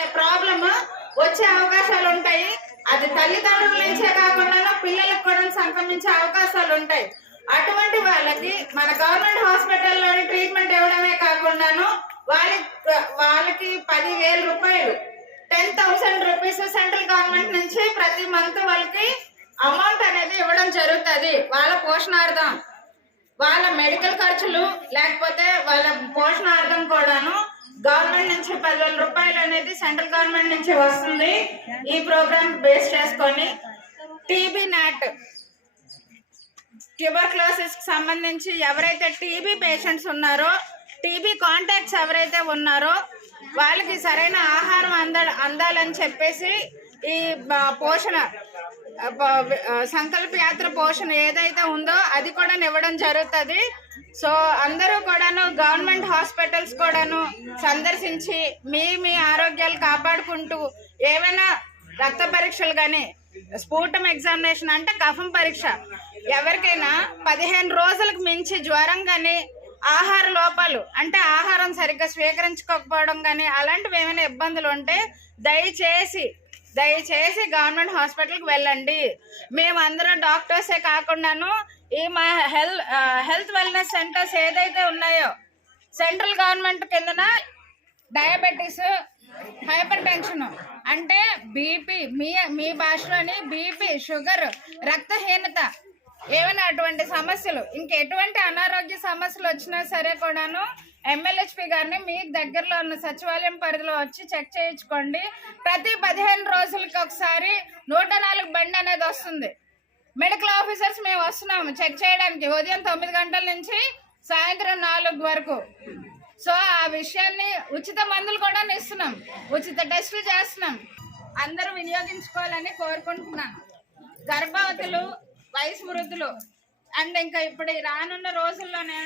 అనే ప్రాబ్లమ్ వచ్చే అవకాశాలు ఉంటాయి. అది తల్లిదండ్రుల నుంచే కాకుండా పిల్లలకు కూడా సంక్రమించే అవకాశాలు ఉంటాయి. అటువంటి వాళ్ళకి మన గవర్నమెంట్ హాస్పిటల్లోని ట్రీట్మెంట్ ఇవ్వడమే కాకుండాను వాళ్ళ వాళ్ళకి పదివేల రూపాయలు ten thousand rupees central government నుంచి ప్రతి మంత్ వాళ్ళకి అమౌంట్ అనేది ఇవ్వడం జరుగుతుంది. వాళ్ళ పోషణార్థం వాళ్ళ మెడికల్ ఖర్చులు లేకపోతే వాళ్ళ పోషణార్థం కూడాను గవర్నమెంట్ నుంచి పదివేల రూపాయలు అనేది సెంట్రల్ గవర్నమెంట్ నుంచి వస్తుంది. ఈ ప్రోగ్రామ్ బేస్ చేసుకొని టీబీ నాట్ ట్యూబర్క్లోసిస్కి సంబంధించి ఎవరైతే టీబీ పేషెంట్స్ ఉన్నారో టీబీ కాంటాక్ట్స్ ఎవరైతే ఉన్నారో వాళ్ళకి సరైన ఆహారం అంద అందాలని చెప్పేసి ఈ పోషణ సంకల్ప యాత్ర పోషణ ఏదైతే ఉందో అది కూడా ఇవ్వడం జరుగుతుంది. సో అందరూ కూడాను గవర్నమెంట్ హాస్పిటల్స్ కూడాను సందర్శించి మీ మీ ఆరోగ్యాలు కాపాడుకుంటూ ఏమైనా రక్త పరీక్షలు కానీ స్ఫూటం ఎగ్జామినేషన్ అంటే కఫం పరీక్ష. ఎవరికైనా పదిహేను రోజులకు మించి జ్వరం కానీ ఆహార లోపాలు అంటే ఆహారం సరిగ్గా స్వీకరించుకోకపోవడం కానీ అలాంటివి ఏమైనా ఇబ్బందులు ఉంటే దయచేసి దయచేసి గవర్నమెంట్ హాస్పిటల్కి వెళ్ళండి. మేమందరం డాక్టర్సే కాకుండాను ఈ మా హెల్త్ హెల్త్ వెల్నెస్ సెంటర్స్ ఏదైతే ఉన్నాయో సెంట్రల్ గవర్నమెంట్ కిందన డయాబెటీస్ హైపర్ టెన్షన్ అంటే బీపీ మీ మీ భాషలోని బీపీ షుగర్ రక్తహీనత ఏమైనా అటువంటి సమస్యలు ఇంక ఎటువంటి అనారోగ్య సమస్యలు వచ్చినా సరే కూడాను ఎమ్మెల్యేహెచ్పి గారిని మీ దగ్గరలో ఉన్న సచివాలయం పరిధిలో వచ్చి చెక్ చేయించుకోండి. ప్రతి పదిహేను రోజులకి ఒకసారి నూట నాలుగు బండి అనేది వస్తుంది. మెడికల్ ఆఫీసర్స్ మేము వస్తున్నాము. చెక్ చేయడానికి ఉదయం తొమ్మిది గంటల నుంచి సాయంత్రం నాలుగు వరకు. సో ఆ విషయాన్ని ఉచిత మందులు కూడా ఇస్తున్నాం. ఉచిత టెస్టులు చేస్తున్నాం. అందరూ వినియోగించుకోవాలని కోరుకుంటున్నాను. గర్భవతులు వయసు వృద్ధులు అండ్ ఇంకా ఇప్పుడు రానున్న రోజుల్లోనే